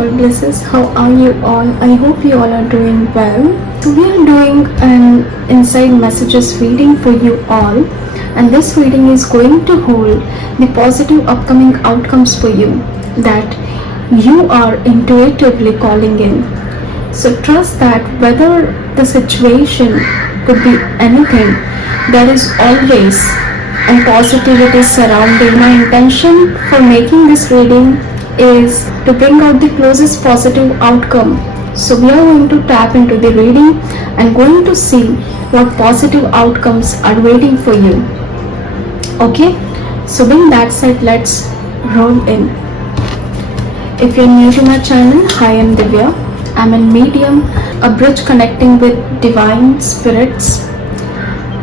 beautiful blisses. How are you all? I hope you all are doing well. So we are doing an inside messages reading for you all, and this reading is going to hold the positive upcoming outcomes for you that you are intuitively calling in. So trust that whether the situation could be anything, there is always and positivity surrounding. My intention for making this reading is to bring out the closest positive outcome. So we are going to tap into the reading and going to see what positive outcomes are waiting for you. Okay, so being that said, let's roll in. If you're new to my channel, hi, I'm Divya. I'm a medium, a bridge connecting with divine spirits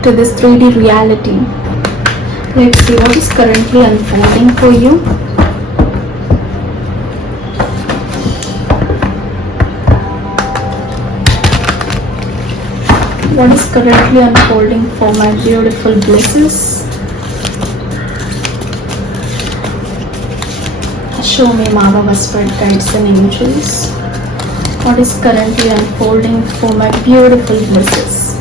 to this 3D reality. Let's see what is currently unfolding for you. What is currently unfolding for my beautiful blisses? Show me, Mama, Spirit Guides and Angels. What is currently unfolding for my beautiful blisses?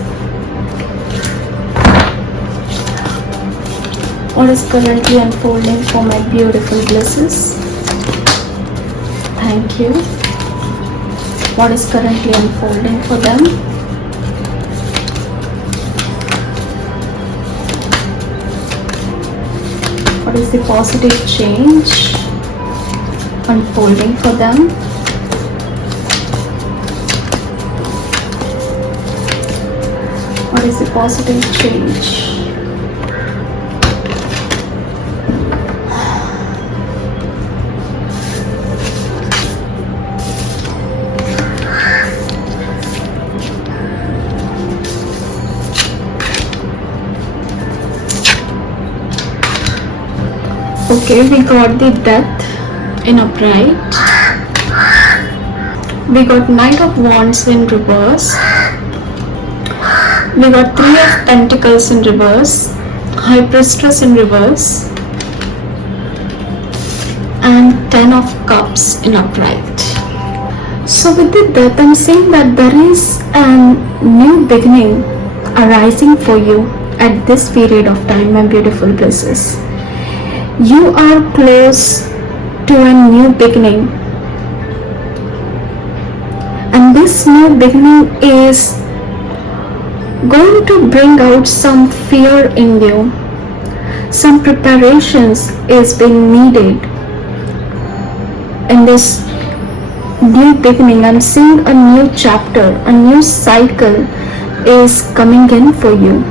What is currently unfolding for my beautiful blisses? Thank you. What is currently unfolding for them? What is the positive change unfolding for them? What is the positive change? Okay, we got the Death in upright. We got Knight of Wands in reverse. We got 3 of Pentacles in reverse, High Priestess in reverse, and 10 of Cups in upright. So with the Death, I'm saying that there is a new beginning arising for you at this period of time, my beautiful blisses. You are close to a new beginning, and this new beginning is going to bring out some fear in you. Some preparations is being needed in this new beginning. I'm seeing a new chapter, a new cycle is coming in for you.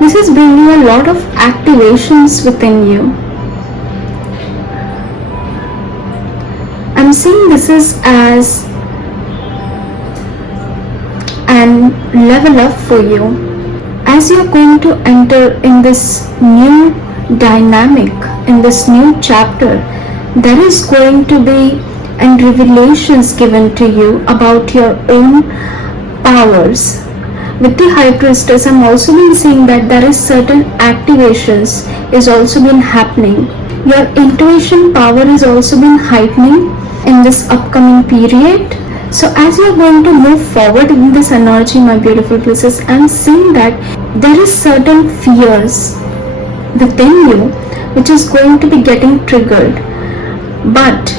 This is bringing a lot of activations within you. I'm seeing this is as an level up for you as you're going to enter in this new dynamic, in this new chapter. There is going to be and revelations given to you about your own powers. With the High Priestess, I'm also been seeing that there is certain activations is also been happening. Your intuition power is also been heightening in this upcoming period. So as you're going to move forward in this energy, my beautiful blisses, I'm seeing that there is certain fears within you which is going to be getting triggered. But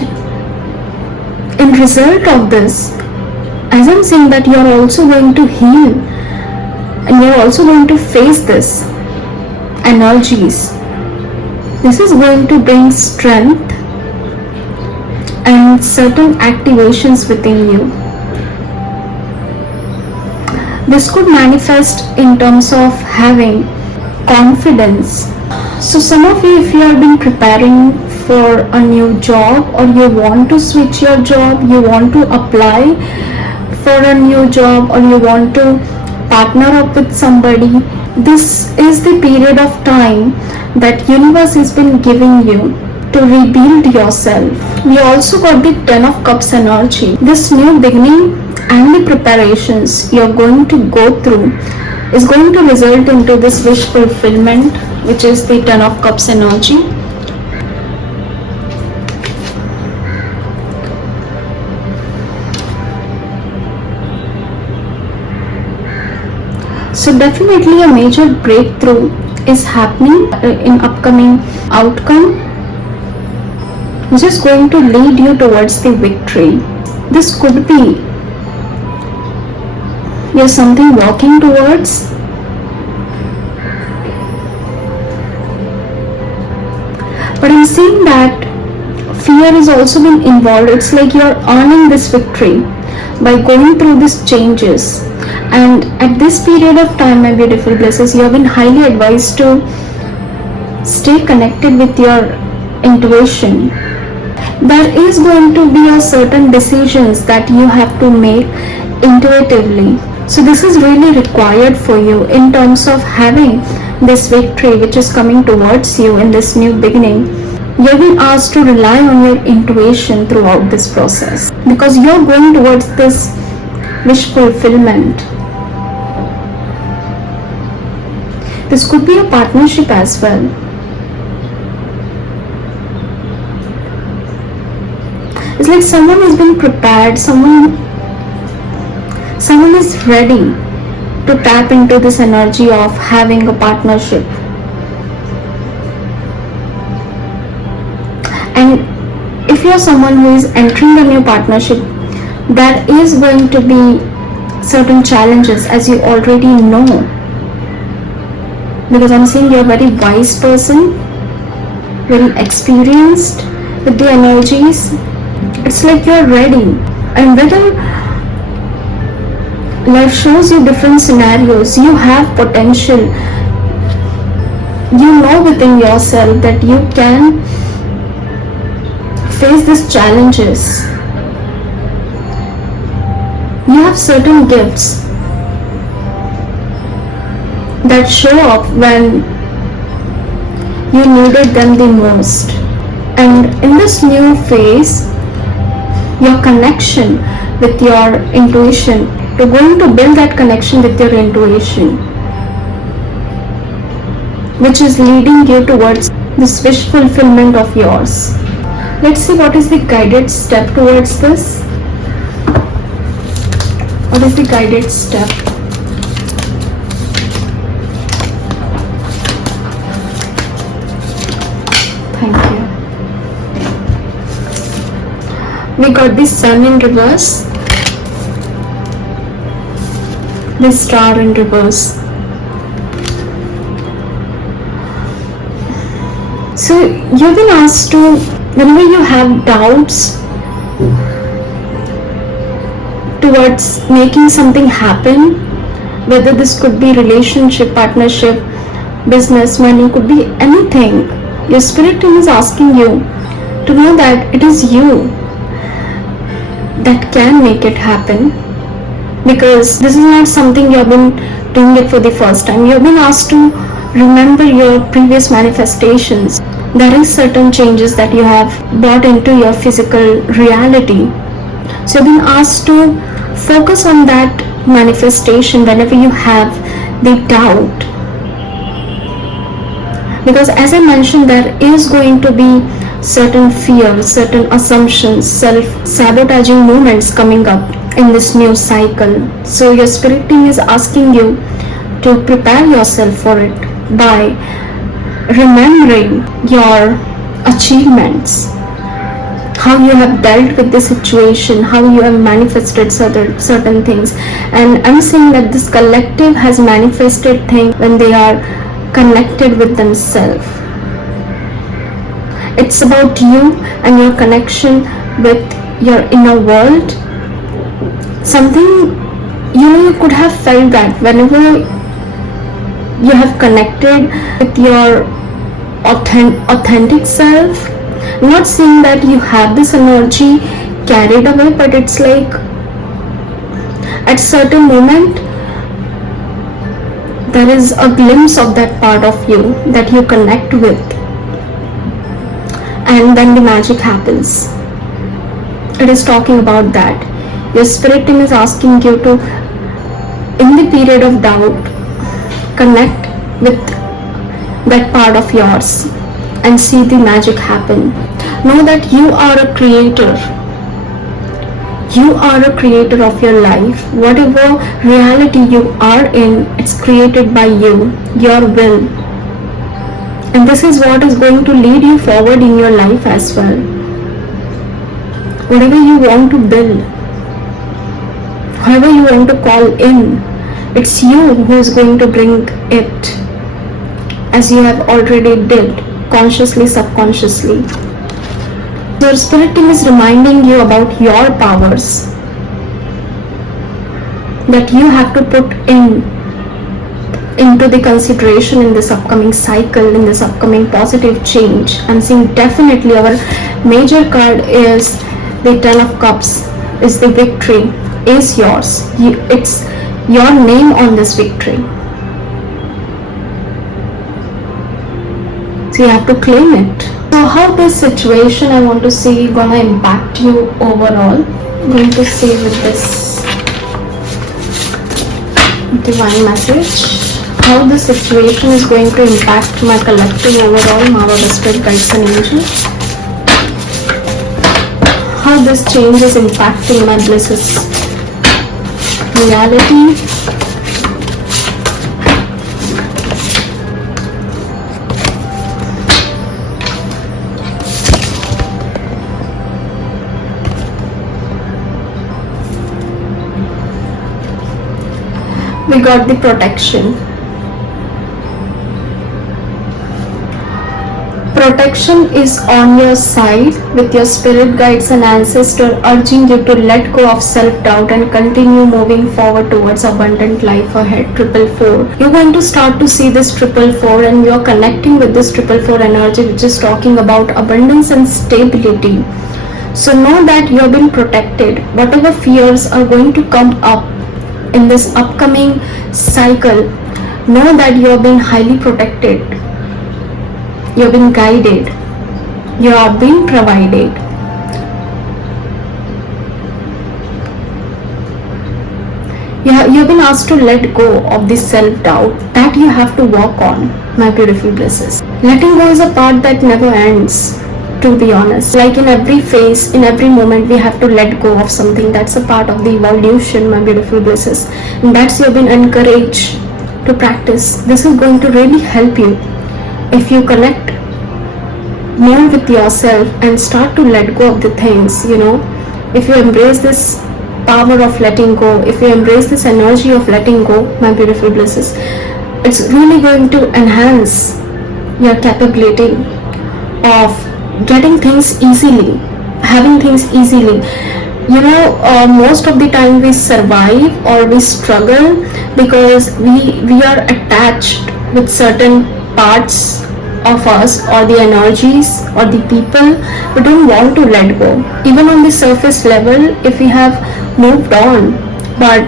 in result of this, as I'm saying that you're also going to heal and you're also going to face this energies. This is going to bring strength and certain activations within you. This could manifest in terms of having confidence. So some of you, if you have been preparing for a new job, or you want to switch your job, you want to apply for a new job, or you want to partner up with somebody, this is the period of time that universe has been giving you to rebuild yourself. We also got the 10 of Cups energy. This new beginning and the preparations you're going to go through is going to result into this wish fulfillment, which is the 10 of Cups energy. So definitely a major breakthrough is happening in upcoming outcome, which is going to lead you towards the victory. This could be you're something walking towards, but I'm seeing that fear is also been involved. It's like you're earning this victory by going through these changes. And at this period of time, my beautiful blessings, you have been highly advised to stay connected with your intuition. There is going to be a certain decisions that you have to make intuitively. So this is really required for you in terms of having this victory which is coming towards you in this new beginning. You've been asked to rely on your intuition throughout this process, because you're going towards this wish fulfillment. This could be a partnership as well. It's like someone has been prepared, someone is ready to tap into this energy of having a partnership. And if you're someone who is entering a new partnership, there is going to be certain challenges, as you already know, because I'm seeing you're a very wise person, very experienced with the energies. It's like you're ready. And whether life shows you different scenarios, you have potential. You know within yourself that you can face these challenges. You have certain gifts that show up when you needed them the most. And in this new phase, your connection with your intuition, you're going to build that connection with your intuition, which is leading you towards this wish fulfillment of yours. Let's see what is the guided step towards this. What is the guided step? Thank you. We got the sun in reverse, the star in reverse. So you've been asked to, whenever you have doubts towards making something happen, whether this could be relationship, partnership, business, money, could be anything, your spirit team is asking you to know that it is you that can make it happen, because this is not something you have been doing it for the first time. You have been asked to remember your previous manifestations. There is certain changes that you have brought into your physical reality. So you've been asked to focus on that manifestation whenever you have the doubt. Because as I mentioned, there is going to be certain fears, certain assumptions, self-sabotaging movements coming up in this new cycle. So your spirit team is asking you to prepare yourself for it by remembering your achievements, how you have dealt with the situation, how you have manifested certain things. And I'm saying that this collective has manifested things when they are connected with themselves. It's about you and your connection with your inner world. Something, you could have felt that whenever you have connected with your authentic self. I'm not saying that you have this energy carried away, but it's like at certain moment there is a glimpse of that part of you that you connect with, and then the magic happens. It is talking about that. Your spirit team is asking you to, in the period of doubt, connect with that part of yours and see the magic happen. Know that you are a creator. You are a creator of your life. Whatever reality you are in, it's created by you, your will. And this is what is going to lead you forward in your life as well. Whatever you want to build, whoever you want to call in, it's you who is going to bring it, as you have already did, consciously, subconsciously. Your spirit team is reminding you about your powers that you have to put into the consideration in this upcoming cycle, in this upcoming positive change. I'm seeing definitely our major card is the Ten of Cups, is the victory, is yours. It's your name on this victory. So you have to claim it. So how this situation, I want to see, gonna impact you overall. I'm going to say with this divine message, how the situation is going to impact my collective overall, Mama, Spirit, Guides and Angels. How this change is impacting my blisses reality. We got the protection. Protection is on your side, with your spirit guides and ancestors urging you to let go of self-doubt and continue moving forward towards abundant life ahead. 444. You're going to start to see this 444 and you're connecting with this 444 energy, which is talking about abundance and stability. So know that you've been protected. Whatever fears are going to come up in this upcoming cycle, know that you have been highly protected. You have been guided. You are being provided. You have been asked to let go of this self-doubt that you have to work on, my beautiful blisses. Letting go is a part that never ends, to be honest. Like in every phase, in every moment, we have to let go of something. That's a part of the evolution, my beautiful blisses. And that's you have been encouraged to practice. This is going to really help you if you connect more with yourself and start to let go of the things, if you embrace this power of letting go, if you embrace this energy of letting go, my beautiful blisses, it's really going to enhance your capability of getting things easily, having things easily. Most of the time we survive or we struggle because we are attached with certain parts of us or the energies or the people. We don't want to let go. Even on the surface level, if we have moved on, but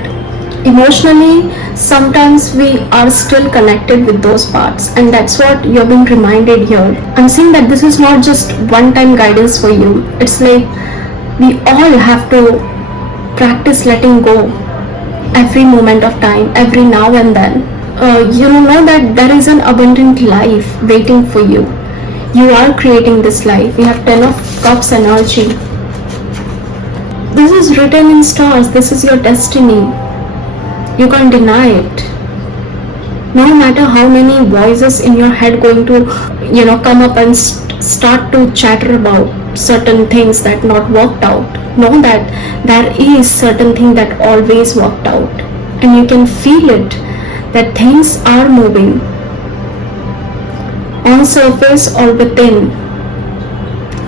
emotionally sometimes we are still connected with those parts, and that's what you're being reminded here. I'm seeing that this is not just one-time guidance for you. It's like we all have to practice letting go every moment of time, every now and then. Know that there is an abundant life waiting for you. You are creating this life. We have 10 of Cups energy. This is written in stars. This is your destiny. You can't deny it. No matter how many voices in your head going to, come up and start to chatter about certain things that not worked out. Know that there is certain thing that always worked out, and you can feel it, that things are moving on surface or within.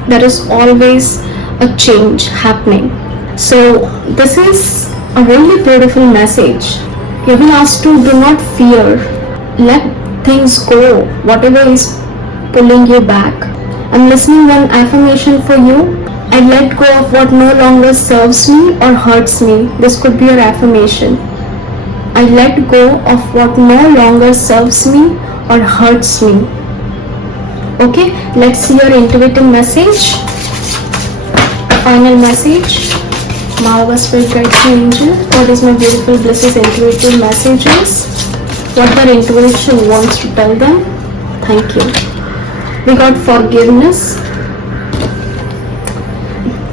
There is always a change happening. So this is a really beautiful message. You've been asked to do not fear. Let things go, whatever is pulling you back. I'm listening one affirmation for you. I let go of what no longer serves me or hurts me. This could be your affirmation. I let go of what no longer serves me or hurts me. Okay, let's see your intuitive message. Final message. Mama, Spirit, Guides and Angel. What is my beautiful blisses intuitive messages? What their intuition wants to tell them. Thank you. We got forgiveness.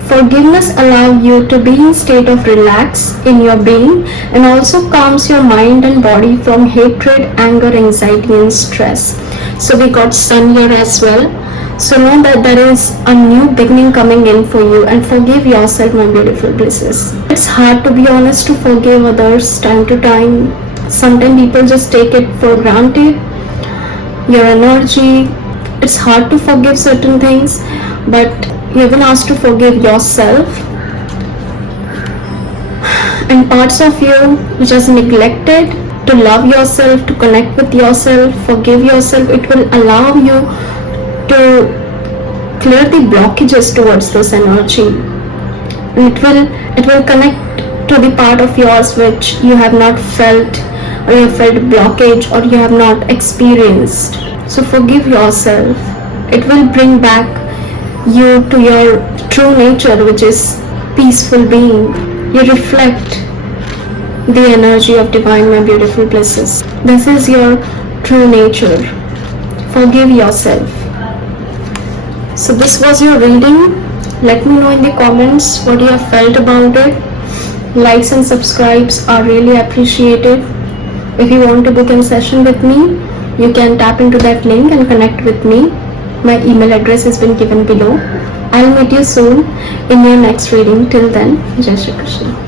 Forgiveness allows you to be in state of relax in your being and also calms your mind and body from hatred, anger, anxiety and stress. So we got sun here as well. So know that there is a new beginning coming in for you, and forgive yourself, my beautiful blisses. It's hard, to be honest, to forgive others time to time. Sometimes people just take it for granted. Your energy, it's hard to forgive certain things, but you've been asked to forgive yourself and parts of you which is neglected. To love yourself, to connect with yourself, forgive yourself. It will allow you to clear the blockages towards this energy, and it will connect to the part of yours which you have not felt, or you have felt blockage, or you have not experienced. So forgive yourself. It will bring back you to your true nature, which is peaceful being. You reflect the energy of divine, my beautiful blisses. This is your true nature. Forgive yourself. So this was your reading. Let me know in the comments what you have felt about it. Likes and subscribes are really appreciated. If you want to book a session with me, you can tap into that link and connect with me. My email address has been given below. I'll meet you soon in your next reading. Till then, Jai Shri Krishna.